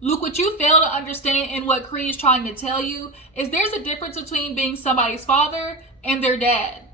Luke, what you fail to understand and what Cree is trying to tell you is there's a difference between being somebody's father and their dad.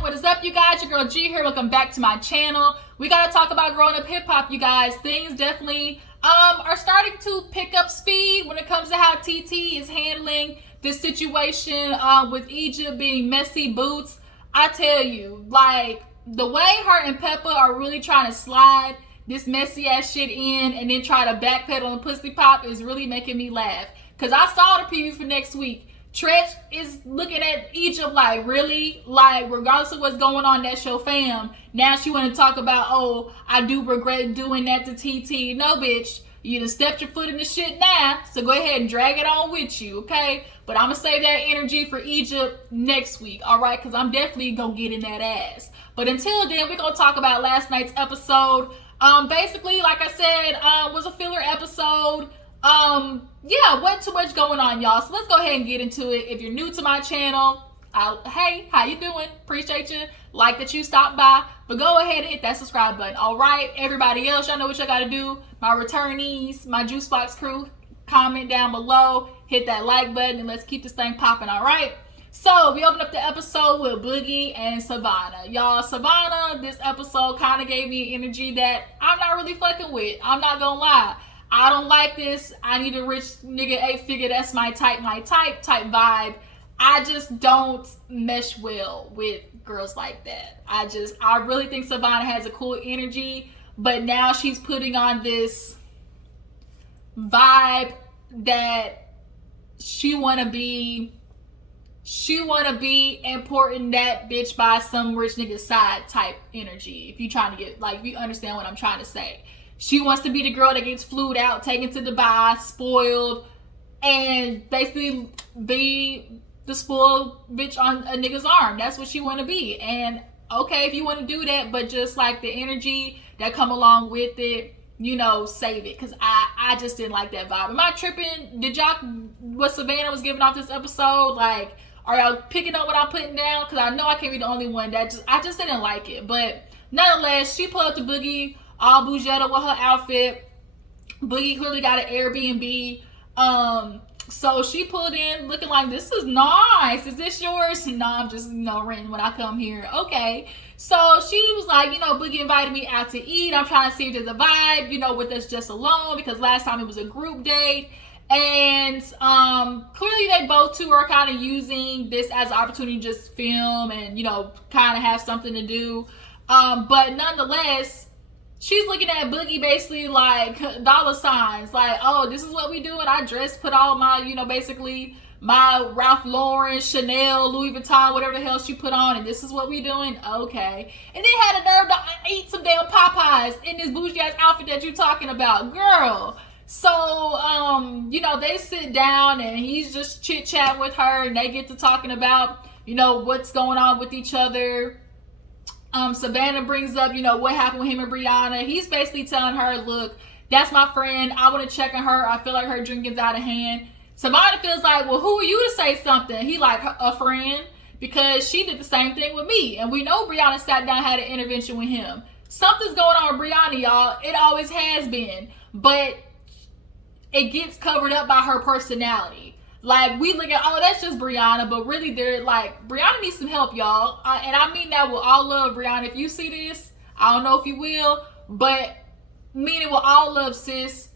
What is up, you guys? Your girl G here. Welcome back to my channel. We gotta talk about growing up hip hop, you guys. Things definitely are starting to pick up speed when it comes to how TT is handling this situation with Egypt being messy boots. I tell you, like, the way her and Peppa are really trying to slide this messy ass shit in and then try to backpedal on pussy pop is really making me laugh. Cause I saw the preview for next week. Tretch is looking at Egypt like, really? Like, regardless of what's going on, that's your fam. Now she want to talk about, oh, I do regret doing that to TT. No, bitch. You done stepped your foot in the shit now, so go ahead and drag it on with you, okay? But I'm going to save that energy for Egypt next week, all right? Because I'm definitely going to get in that ass. But until then, we're going to talk about last night's episode. Basically, like I said, was a filler episode. Yeah, wasn't too much going on, y'all. So let's go ahead and get into it. If you're new to my channel, hey, how you doing? Appreciate you. Like that you stopped by. But go ahead and hit that subscribe button. All right, everybody else, y'all know what y'all got to do. My returnees, my Juice Box crew, comment down below. Hit that like button and let's keep this thing popping, all right? So we opened up the episode with Boogie and Savannah. Y'all, Savannah, this episode kind of gave me energy that I'm not really fucking with. I'm not going to lie. I don't like this. I need a rich nigga 8-figure. That's my type vibe. I just don't mesh well with girls like that. I really think Savannah has a cool energy, but now she's putting on this vibe that she wanna be important that bitch by some rich nigga side type energy. If you trying to get, like, if you understand what I'm trying to say. She wants to be the girl that gets flued out, taken to Dubai, spoiled, and basically be the spoiled bitch on a nigga's arm. That's what she want to be. And okay, if you want to do that, but just like the energy that come along with it, you know, save it. Because I just didn't like that vibe. Am I tripping? Did y'all, what Savannah was giving off this episode? Like, are y'all picking up what I'm putting down? Because I know I can't be the only one that I just didn't like it. But nonetheless, she pulled up to Boogie all bougetta with her outfit. Boogie clearly got an Airbnb. So she pulled in looking like, this is nice. Is this yours? No, I'm just, renting when I come here. Okay. So she was like, Boogie invited me out to eat. I'm trying to see if there's a vibe, with us just alone, because last time it was a group date. And clearly they both two are kind of using this as an opportunity to just film and, kind of have something to do. But nonetheless, she's looking at Boogie basically like dollar signs, like, oh, this is what we do. And I dress, put all my, basically my Ralph Lauren, Chanel, Louis Vuitton, whatever the hell she put on, and this is what we doing. Okay. And then had a nerve to eat some damn Popeyes in this bougie ass outfit that you're talking about, girl. So, they sit down and he's just chit chat with her and they get to talking about, what's going on with each other. Savannah brings up, what happened with him and Brianna. He's basically telling her, look, that's my friend. I want to check on her. I feel like her drinking's out of hand. Savannah feels like, well, who are you to say something? He like, a friend, because she did the same thing with me. And we know Brianna sat down and had an intervention with him. Something's going on with Brianna, y'all. It always has been. But it gets covered up by her personality. Like, we look at, oh, that's just Brianna, but really, they're like, Brianna needs some help, y'all. And I mean that with all love, Brianna. If you see this, I don't know if you will, but meaning with all love, sis,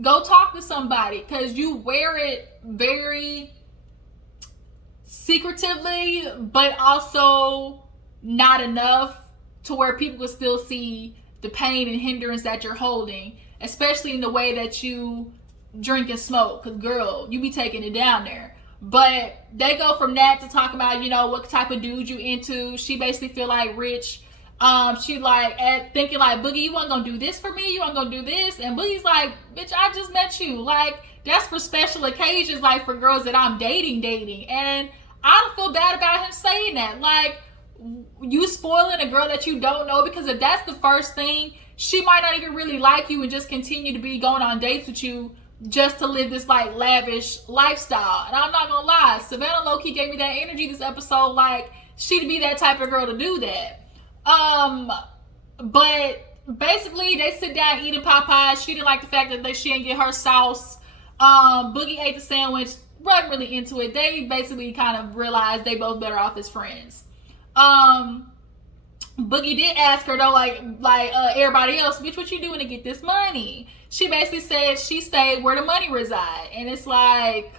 go talk to somebody, because you wear it very secretively, but also not enough to where people will still see the pain and hindrance that you're holding, especially in the way that you drink and smoke, because girl, you be taking it down there. But they go from that to talk about, what type of dude you into. She basically feel like rich. She like thinking like, Boogie, you wasn't gonna do this for me, you wasn't gonna do this. And Boogie's like, bitch, I just met you. Like, that's for special occasions, like for girls that I'm dating. And I don't feel bad about him saying that. Like, you spoiling a girl that you don't know, because if that's the first thing, she might not even really like you and just continue to be going on dates with you just to live this like lavish lifestyle. And I'm not gonna lie, Savannah low-key gave me that energy this episode. Like, she'd be that type of girl to do that. But basically, they sit down eating Popeyes. She didn't like the fact that she didn't get her sauce. Boogie ate the sandwich. Wasn't really into it. They basically kind of realized they both better off as friends. Boogie did ask her though, like everybody else, bitch, what you doing to get this money? She basically said she stayed where the money reside, and it's like,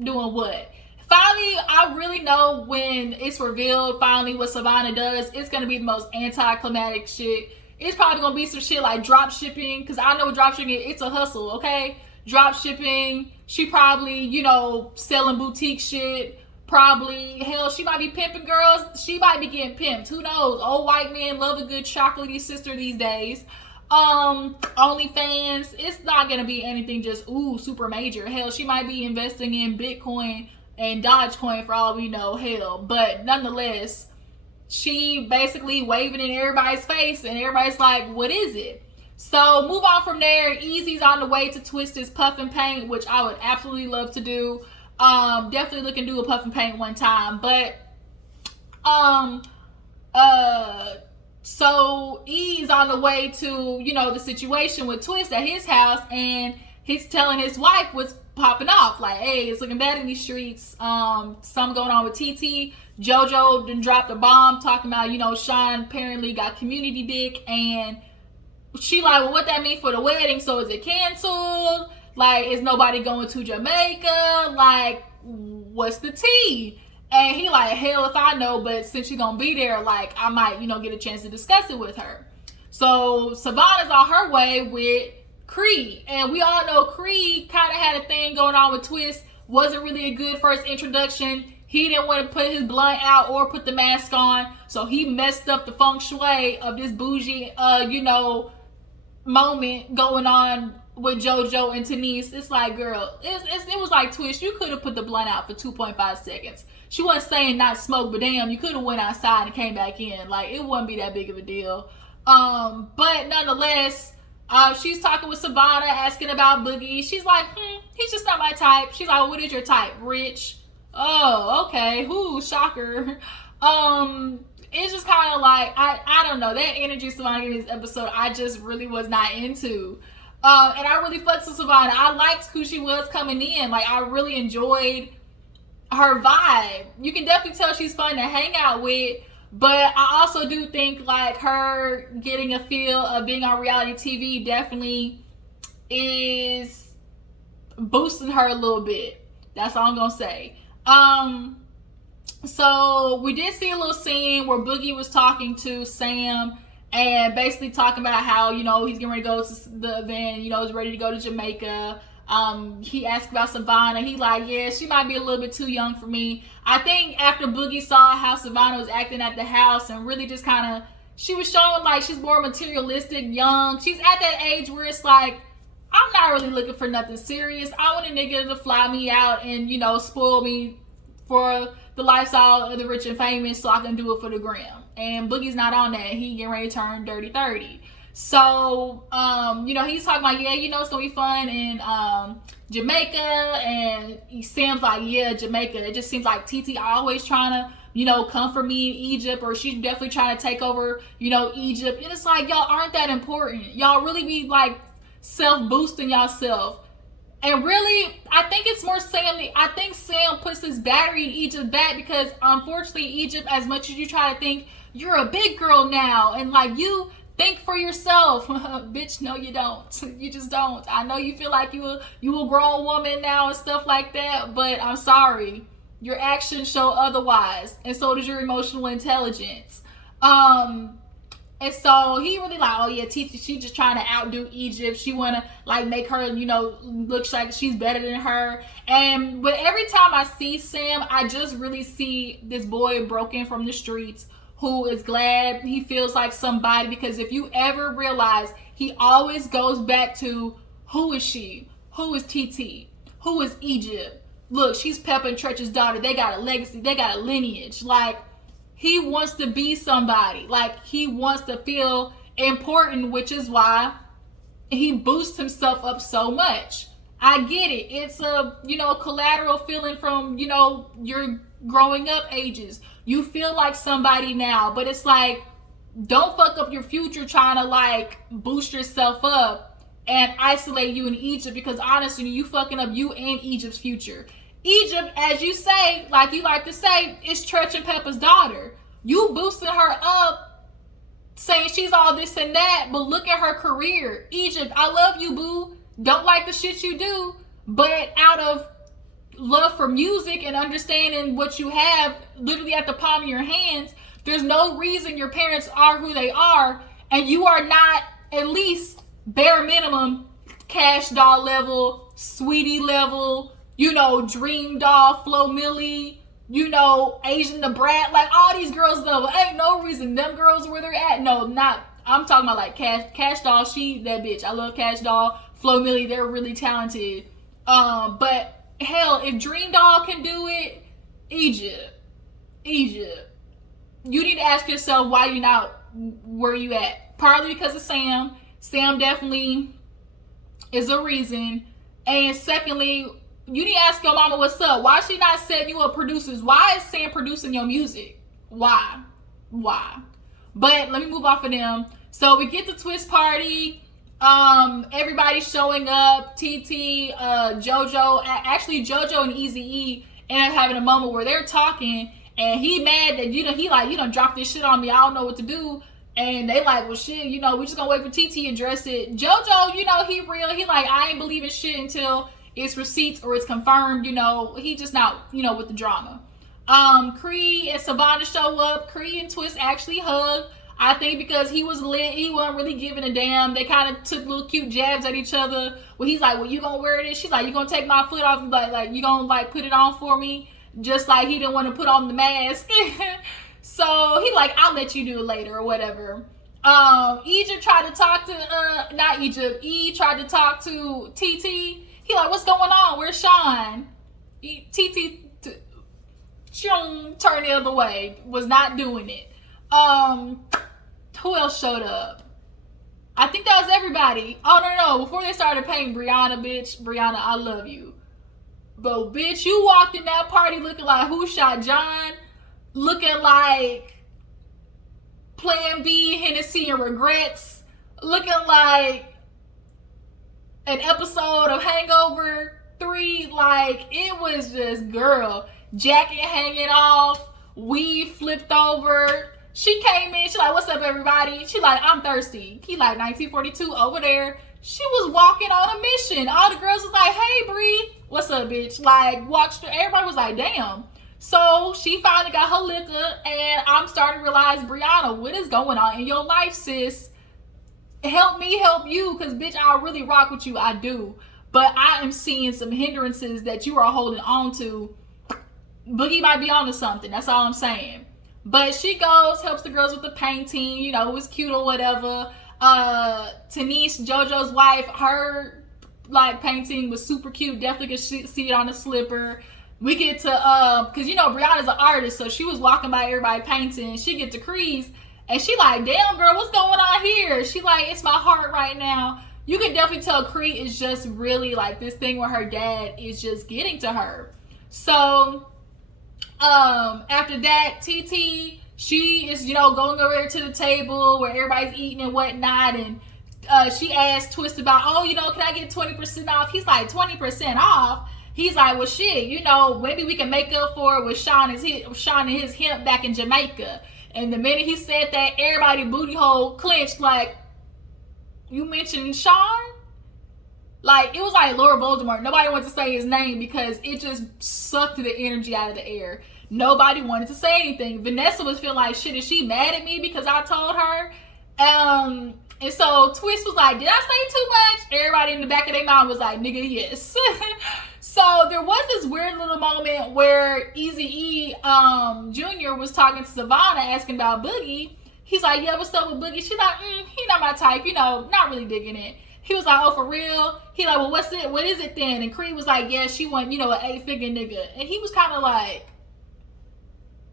doing what? Finally, I really know when it's revealed. Finally, what Savannah does, it's gonna be the most anticlimactic shit. It's probably gonna be some shit like drop shipping, because I know drop shipping, it's a hustle, okay? Drop shipping. She probably, you know, selling boutique shit. Probably, hell, she might be pimping girls. She might be getting pimped. Who knows? Old white men love a good chocolatey sister these days. OnlyFans. It's not gonna be anything just super major. Hell, she might be investing in Bitcoin and Dogecoin for all we know. Hell, but nonetheless, she basically waving in everybody's face, and everybody's like, "What is it?" So move on from there. Easy's on the way to twist his puff and paint, which I would absolutely love to do. Definitely looking to do a puff and paint one time, but so E's on the way to, you know, the situation with Twist at his house, and he's telling his wife what's popping off, like, hey, it's looking bad in these streets. Something going on with TT. JoJo then dropped a bomb talking about, you know, Sean apparently got community dick, and she like, well, what that mean for the wedding? So is it canceled? Like, is nobody going to Jamaica? Like, what's the tea? And he like, hell if I know, but since she's gonna be there, like, I might, you know, get a chance to discuss it with her. So Savannah's on her way with Cree. And we all know Cree kind of had a thing going on with Twist. Wasn't really a good first introduction. He didn't want to put his blunt out or put the mask on. So he messed up the feng shui of this bougie, you know, moment going on with JoJo and Denise. It's like, girl, it was like, Twist, you could have put the blunt out for 2.5 seconds. She wasn't saying not smoke, but damn, you could have went outside and came back in. Like, it wouldn't be that big of a deal. But nonetheless, she's talking with Savannah, asking about Boogie. She's like, he's just not my type. She's like, well, what is your type? Rich? Oh, okay. Whoo, shocker. It's just kind of like, I don't know, that energy Savannah in this episode, I just really was not into. And I really fucked with Savannah. I liked who she was coming in. Like, I really enjoyed her vibe. You can definitely tell she's fun to hang out with. But I also do think, like, her getting a feel of being on reality TV definitely is boosting her a little bit. That's all I'm gonna say. So we did see a little scene where Boogie was talking to Sam and basically talking about how, you know, he's getting ready to go to the event, you know, he's ready to go to Jamaica. He asked about Savannah. He like, yeah, she might be a little bit too young for me. I think after Boogie saw how Savannah was acting at the house and really just kind of, she was showing like she's more materialistic, young. She's at that age where it's like, I'm not really looking for nothing serious. I want a nigga to fly me out and, you know, spoil me for the lifestyle of the rich and famous so I can do it for the gram. And Boogie's not on that. He getting ready to turn 30. So, you know, he's talking about, yeah, you know, it's gonna be fun in Jamaica. And Sam's like, yeah, Jamaica. It just seems like TT always trying to, you know, come for me in Egypt, or she's definitely trying to take over, you know, Egypt. And it's like, y'all aren't that important. Y'all really be like self-boosting yourself. And really, I think it's more Sam. I think Sam puts his battery in Egypt back because, unfortunately, Egypt, as much as you try to think you're a big girl now and like you think for yourself, bitch, no, you don't. You just don't. I know you feel like you a grown woman now and stuff like that, but I'm sorry, your actions show otherwise, and so does your emotional intelligence. And so he really like, oh yeah, Titi, she just trying to outdo Egypt. She want to like make her, you know, look like she's better than her. But every time I see Sam, I just really see this boy broken from the streets who is glad he feels like somebody. Because if you ever realize, he always goes back to, who is she? Who is TT? Who is Egypt? Look, she's Peppa and Tretch's daughter. They got a legacy. They got a lineage. Like, he wants to be somebody. Like, he wants to feel important, which is why he boosts himself up so much. I get it. It's a, you know, collateral feeling from, you know, your growing up ages. You feel like somebody now, but it's like, don't fuck up your future trying to like boost yourself up and isolate you in Egypt, because honestly, you fucking up you and Egypt's future. Egypt, as you say, like you like to say, is Tretch and Peppa's daughter. You boosting her up, saying she's all this and that, but look at her career. Egypt, I love you, boo. Don't like the shit you do, but out of love for music and understanding what you have literally at the palm of your hands, there's no reason your parents are who they are, and you are not at least bare minimum Cash Doll level, Sweetie level, you know, Dream Doll, Flo Milli, you know, Asian the Brat, like all these girls level. Ain't no reason them girls where they're at. No, not. I'm talking about like Cash Doll. She that bitch. I love Cash Doll. Flo Milli, they're really talented. But hell, if Dream Doll can do it, Egypt. You need to ask yourself why you're not where you at. Partly because of Sam. Sam definitely is a reason. And secondly, you need to ask your mama what's up. Why is she not setting you up producers? Why is Sam producing your music? Why? But let me move off of them. So we get the Twist party. Everybody's showing up. TT, JoJo. Actually, JoJo and Eazy-E end up having a moment where they're talking. And he mad that, you know, he like, you done dropped this shit on me. I don't know what to do. And they like, well, shit, you know, we just gonna wait for TT to address it. JoJo, you know, he real. He like, I ain't believing shit until it's receipts or it's confirmed. You know, he just not, you know, with the drama. Cree and Savannah show up. Cree and Twist actually hug. I think because he was lit, he wasn't really giving a damn. They kind of took little cute jabs at each other. Well, he's like, well, you gonna wear this? She's like, you gonna take my foot off? Like you gonna like put it on for me? Just like he didn't want to put on the mask. So he like, I'll let you do it later or whatever. Egypt tried to talk to, not Egypt, E tried to talk to TT. He like, what's going on? Where's Sean? TT turned the other way, was not doing it. Who else showed up? I think that was everybody. Oh, no. Before they started paying Brianna, bitch. Brianna, I love you. But, bitch, you walked in that party looking like Who Shot John? Looking like Plan B, Hennessy, and Regrets. Looking like an episode of Hangover 3. Like, it was just, girl. Jacket hanging off. Weave flipped over. She came in. She like, what's up, everybody? She like, I'm thirsty. He like, 1942 over there. She was walking on a mission. All the girls was like, hey, Bree. What's up, bitch? Like, watched her. Everybody was like, damn. So she finally got her liquor, and I'm starting to realize, Brianna, what is going on in your life, sis? Help me help you, because, bitch, I really rock with you. I do. But I am seeing some hindrances that you are holding on to. Boogie might be onto something. That's all I'm saying. But she goes, helps the girls with the painting. You know, it was cute or whatever. Tanice, JoJo's wife, her like painting was super cute. Definitely could see it on the slipper. We get to because you know Brianna's an artist, so she was walking by everybody painting. She get to Cree's and she like, damn girl, what's going on here? She like, it's my heart right now. You can definitely tell Cree is just really like this thing where her dad is just getting to her. So after that, TT, she is, you know, going over there to the table where everybody's eating and whatnot, and she asked Twist about, oh, you know, can I get 20% off? He's like, 20% off? He's like, well, shit, you know, maybe we can make up for it with Sean and his hemp back in Jamaica. And the minute he said that, everybody booty hole clenched like, you mentioned Sean? Like, it was like Lord Voldemort. Nobody wanted to say his name because it just sucked the energy out of the air. Nobody wanted to say anything. Vanessa was feeling like, shit, is she mad at me because I told her? And so Twist was like, did I say too much? Everybody in the back of their mind was like, nigga, yes. So there was this weird little moment where Eazy-E Jr. was talking to Savannah, asking about Boogie. He's like, yeah, what's up with Boogie? She's like, he not my type, you know, not really digging it. He was like, oh, for real? He like, well, what's it? What is it then? And Cree was like, yeah, she want, you know, an 8-figure nigga. And he was kind of like,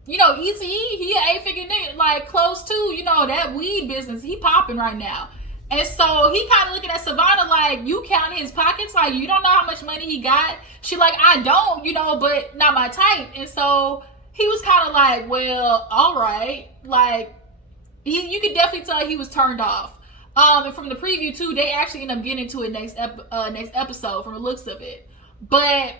you know, Eazy-E, he an 8-figure nigga, like close to, you know, that weed business. He popping right now. And so he kind of looking at Savannah like, you counting his pockets? Like, you don't know how much money he got? She like, I don't, you know, but not my type. And so he was kind of like, well, all right. Like, you could definitely tell he was turned off. And from the preview too, they actually end up getting into it next episode from the looks of it. But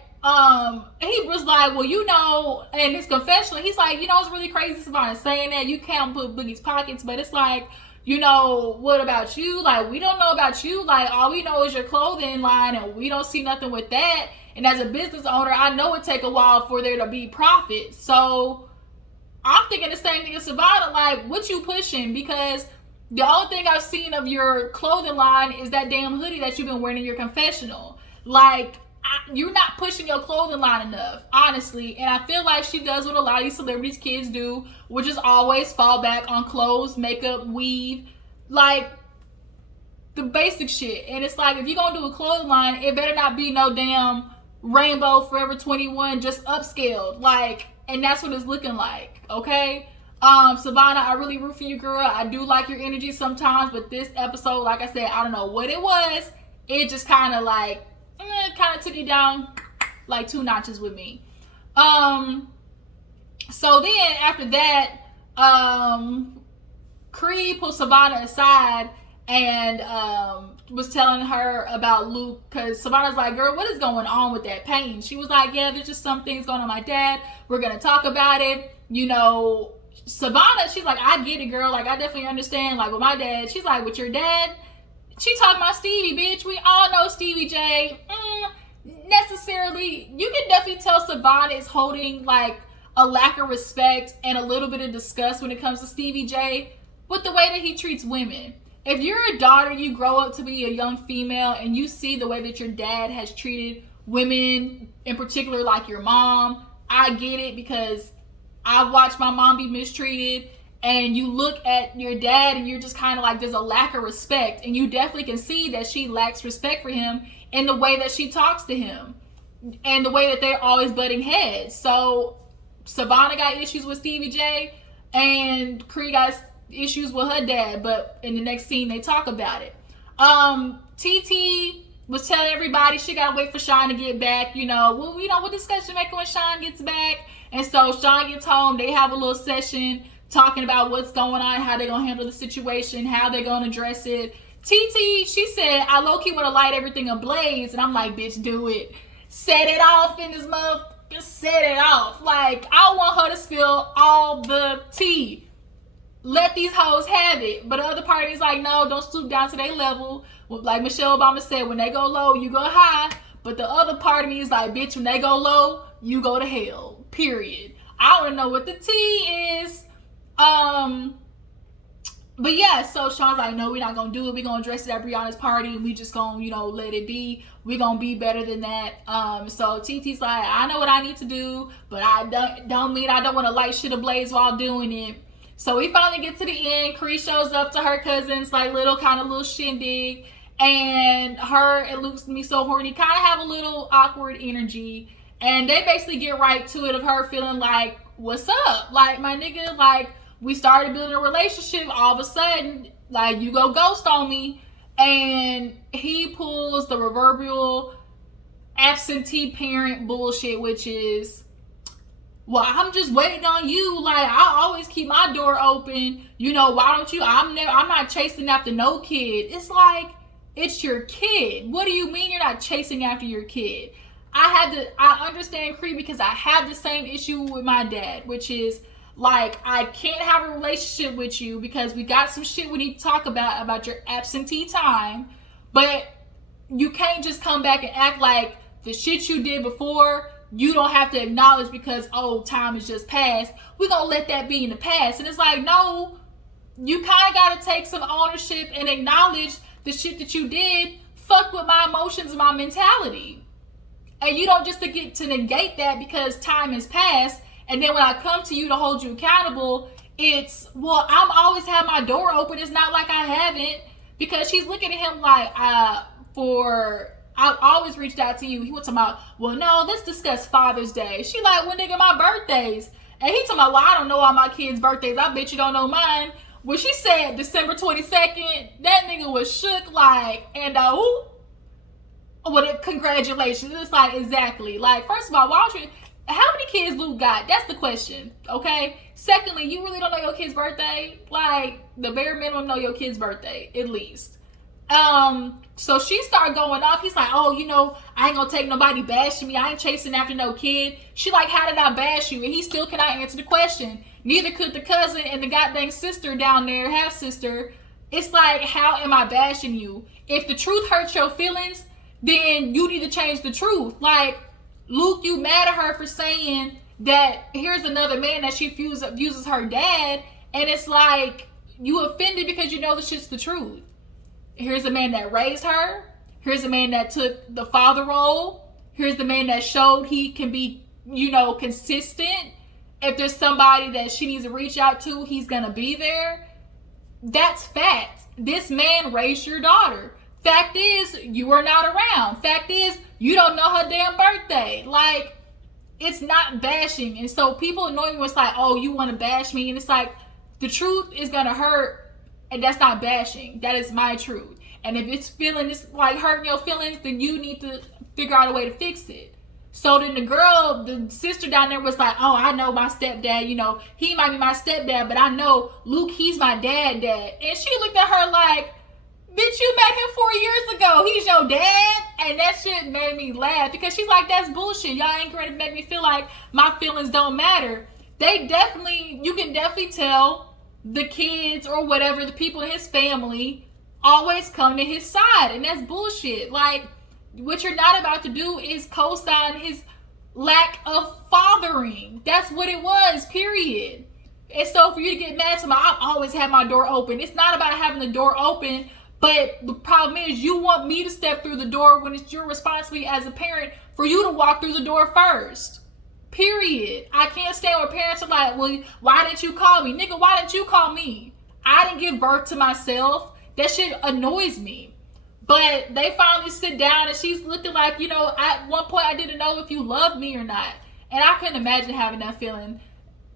he was like, well, you know, in his confessional, he's like, you know, it's really crazy Savannah saying that you can't put Boogie's pockets, but it's like, you know, what about you? Like, we don't know about you. Like, all we know is your clothing line, and we don't see nothing with that. And as a business owner, I know it take a while for there to be profit. So I'm thinking the same thing as Savannah. Like, what you pushing? Because the only thing I've seen of your clothing line is that damn hoodie that you've been wearing in your confessional. Like, you're not pushing your clothing line enough, honestly. And I feel like she does what a lot of these celebrities' kids do, which is always fall back on clothes, makeup, weave, like the basic shit. And it's like, if you're gonna do a clothing line, it better not be no damn Rainbow Forever 21 just upscaled. Like, and that's what it's looking like, okay? Savannah, I really root for you, girl. I do like your energy sometimes, but this episode, like I said, I don't know what it was. It just kind of like, kind of took you down like 2 notches with me. So then after that, Cree pulled Savannah aside and was telling her about Luke, because Savannah's like, girl, what is going on with that pain? She was like, yeah, there's just some things going on with my dad. We're going to talk about it. You know, Savannah, she's like, I get it, girl. Like, I definitely understand. Like, with my dad, she's like, with your dad? She talking about Stevie, bitch. We all know Stevie J. Necessarily, you can definitely tell Savannah is holding like a lack of respect and a little bit of disgust when it comes to Stevie J with the way that he treats women. If you're a daughter, you grow up to be a young female, and you see the way that your dad has treated women, in particular like your mom, I get it, because I watched my mom be mistreated. And you look at your dad and you're just kind of like, there's a lack of respect. And you definitely can see that she lacks respect for him in the way that she talks to him and the way that they're always butting heads. So Savannah got issues with Stevie J and Cree got issues with her dad. But in the next scene, they talk about it. TT was telling everybody she got to wait for Sean to get back. You know, well, you know, what discussion make when Sean gets back? And so Sean gets home. They have a little session talking about what's going on, how they're going to handle the situation, how they're going to address it. TT, she said, I low-key want to light everything ablaze. And I'm like, bitch, do it. Set it off in this motherfucker. Set it off. Like, I want her to spill all the tea. Let these hoes have it. But the other party's like, no, don't stoop down to their level. Like Michelle Obama said, when they go low, you go high. But the other part of me is like, bitch, when they go low, you go to hell. Period. I want to know what the tea is. But yeah, so Sean's like, no, we're not gonna do it. We're gonna dress it at Brianna's party, and we just gonna, you know, let it be. We're gonna be better than that. So TT's like, I know what I need to do, but I don't mean I don't want to light shit ablaze while doing it. So we finally get to the end. Cree shows up to her cousins, like little shindig, and her and Luke's Me So Horny kind of have a little awkward energy, and they basically get right to it of her feeling like, what's up? Like, my nigga, like, we started building a relationship, all of a sudden, like, you go ghost on me. And he pulls the proverbial absentee parent bullshit, which is, well, I'm just waiting on you. Like, I always keep my door open. You know, why don't you? I'm not chasing after no kid. It's like, it's your kid. What do you mean you're not chasing after your kid? I understand Cree, because I had the same issue with my dad, which is, like, I can't have a relationship with you because we got some shit we need to talk about your absentee time, but you can't just come back and act like the shit you did before, you don't have to acknowledge because, oh, time has just passed. We're going to let that be in the past. And it's like, no, you kind of got to take some ownership and acknowledge the shit that you did fucked with my emotions and my mentality. And you don't just get to negate that because time has passed. And then when I come to you to hold you accountable, it's, well, I'm always have my door open. It's not like I haven't. Because she's looking at him like, I've always reached out to you. He was talking about, well, no, let's discuss Father's Day. She like, well, nigga, my birthdays. And he talking about, well, I don't know all my kids' birthdays. I bet you don't know mine. When she said December 22nd, that nigga was shook like, and well, congratulations. It's like, exactly. Like, first of all, why don't you, how many kids Luke got? That's the question, okay? Secondly, you really don't know your kid's birthday? Like, the bare minimum, know your kid's birthday, at least. So she started going off. He's like, oh, you know, I ain't gonna take nobody bashing me. I ain't chasing after no kid. She like, how did I bash you? And he still cannot answer the question. Neither could the cousin and the goddamn sister down there, half sister. It's like, how am I bashing you? If the truth hurts your feelings, then you need to change the truth. Like, Luke, you mad at her for saying that here's another man that she abuses her dad, and it's like, you offended because you know the shit's the truth. Here's a man that raised her. Here's a man that took the father role. Here's the man that showed he can be, you know, consistent. If there's somebody that she needs to reach out to, he's gonna be there. That's fact. This man raised your daughter. Fact is, you are not around. Fact is, you don't know her damn birthday. Like, it's not bashing. And so people annoy me when it's like, oh, you want to bash me? And it's like, the truth is gonna hurt. And that's not bashing. That is my truth. And if it's like hurting your feelings, then you need to figure out a way to fix it. So then the sister down there was like, oh, I know my stepdad, you know, he might be my stepdad, but I know Luke, he's my dad. And she looked at her like, bitch, you met him 4 years ago. He's your dad? And that shit made me laugh because she's like, that's bullshit. Y'all ain't going to make me feel like my feelings don't matter. You can definitely tell the kids or whatever, the people in his family always come to his side, and that's bullshit. Like, what you're not about to do is co-sign his lack of fathering. That's what it was, period. And so for you to get mad to me, I've always had my door open. It's not about having the door open, but the problem is you want me to step through the door when it's your responsibility as a parent for you to walk through the door first. Period. I can't stand where parents are like, well, why didn't you call me? Nigga, why didn't you call me? I didn't give birth to myself. That shit annoys me. But they finally sit down and she's looking like, you know, at one point I didn't know if you loved me or not. And I couldn't imagine having that feeling.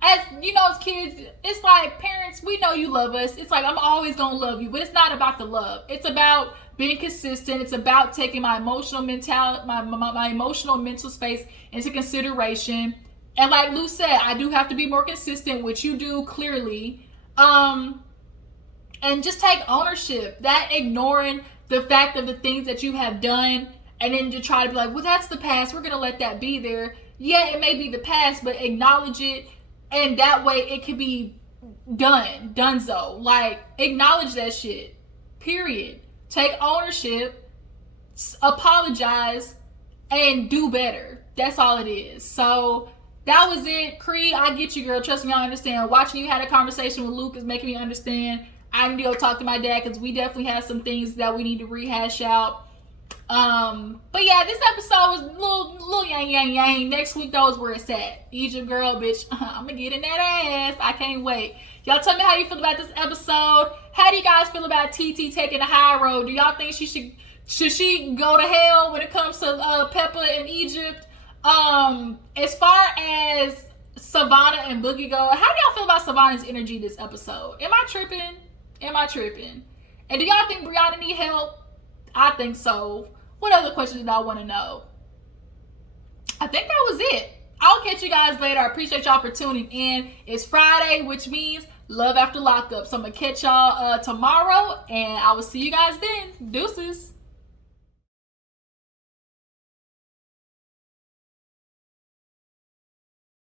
As, you know, as kids, it's like, parents, we know you love us. It's like, I'm always going to love you. But it's not about the love. It's about being consistent. It's about taking my emotional mentality, my emotional mental space into consideration. And like Lou said, I do have to be more consistent, which you do clearly. And just take ownership. That ignoring the fact of the things that you have done and then to try to be like, well, that's the past. We're going to let that be there. Yeah, it may be the past, but acknowledge it. And that way it can be donezo. Like, acknowledge that shit. Period. Take ownership, apologize, and do better. That's all it is. So that was it. Cree, I get you, girl. Trust me, I understand. Watching you had a conversation with Luke is making me understand. I need to go talk to my dad because we definitely have some things that we need to rehash out. But yeah, this episode was a little yang. Next week though is where it's at. Egypt girl, bitch. I'm gonna get in that ass. I can't wait. Y'all tell me how you feel about this episode. How do you guys feel about TT taking the high road? Do y'all think should she go to hell when it comes to Peppa in Egypt? As far as Savannah and Boogie go, how do y'all feel about Savannah's energy this episode? Am I tripping? And do y'all think Brianna need help? I think so. What other questions do y'all want to know? I think that was it. I'll catch you guys later. I appreciate y'all for tuning in. It's Friday, which means love after lockup. So I'm going to catch y'all tomorrow, and I will see you guys then. Deuces.